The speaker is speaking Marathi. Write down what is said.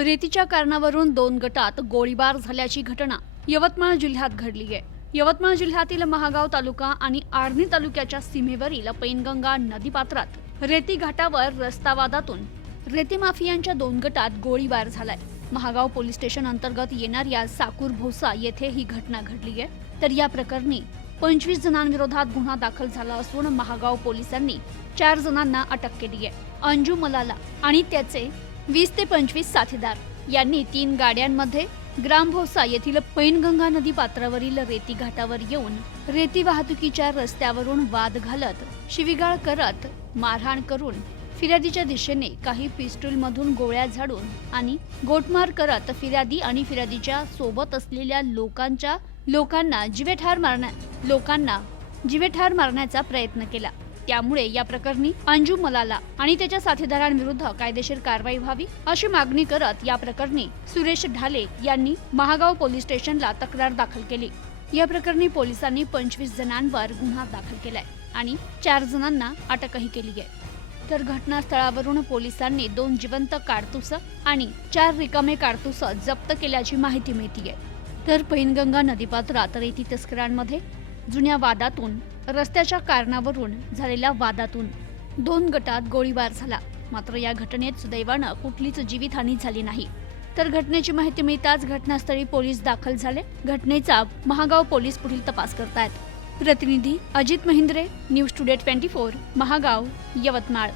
रेतीच्या कारणावरून 2 गटात गोळीबार झाल्याची घटना यवतमाळ जिल्ह्यात घडली आहे। यवतमाळ जिल्ह्यातील महागाव तालुका आणि आर्णी तालुक्याच्या सीमेवरील पैनगंगा नदीपात्रात रेती घाटावर रस्ता वादातून रेती माफियांच्या 2 गटात गोळीबार झालाय। महागाव पोलीस स्टेशन अंतर्गत येणाऱ्या साकूर भोसा येथे ही घटना घडली आहे। तर या प्रकरणी 25 जणांविरोधात गुन्हा दाखल झाला असून महागाव पोलिसांनी 4 जणांना अटक केली आहे। अंजू मलाला आणि त्याचे 20 ते 25 साथीदार यांनी 3 गाड्यांमध्ये ग्राम भोसा येथील पैनगंगा नदी पात्रावरील रेती घाटावर येऊन रेती वाहतुकीच्या रस्त्यावरून वाद घालत शिवीगाळ करत मारहाण करून फिर्यादीच्या दिशेने काही पिस्टलमधून गोळ्या झाडून आणि गोटमार करत फिर्यादी आणि फिर्यादीच्या सोबत असलेल्या लोकांना जिवेठार मारण्याचा प्रयत्न केला। त्यामुळे या प्रकरणी अंजू मलाला आणि त्याच्या साथीदारांविरुद्ध कायदेशीर कारवाई व्हावी अशी मागणी करत या प्रकरणी सुरेश ढाले यांनी महागाव पोलीस स्टेशनला तक्रार दाखल केली। या प्रकरणी पोलिसांनी 25 जणांवर गुन्हा दाखल केलाय आणि 4 जणांना अटकही केली आहे। तर घटनास्थळावरून पोलिसांनी 2 जिवंत काडतुस आणि 4 रिकामे काडतुस जप्त केल्याची माहिती मिळतीये। तर पैनगंगा नदीपात्रात रेती तस्करांमध्ये जुन्या वादातून रस्त्याच्या कारणावरून झालेल्या वादातून 2 गटात गोळीबार झाला। मात्र या घटनेत सुदैवानं कुठलीच जीवितहानी झाली नाही। तर घटनेची माहिती मिळताच घटनास्थळी पोलीस दाखल झाले। घटनेचा महागाव पोलीस पुढील तपास करतायत। प्रतिनिधी अजित महिंद्रे, न्यूज टुडे 24, महागाव, यवतमाळ।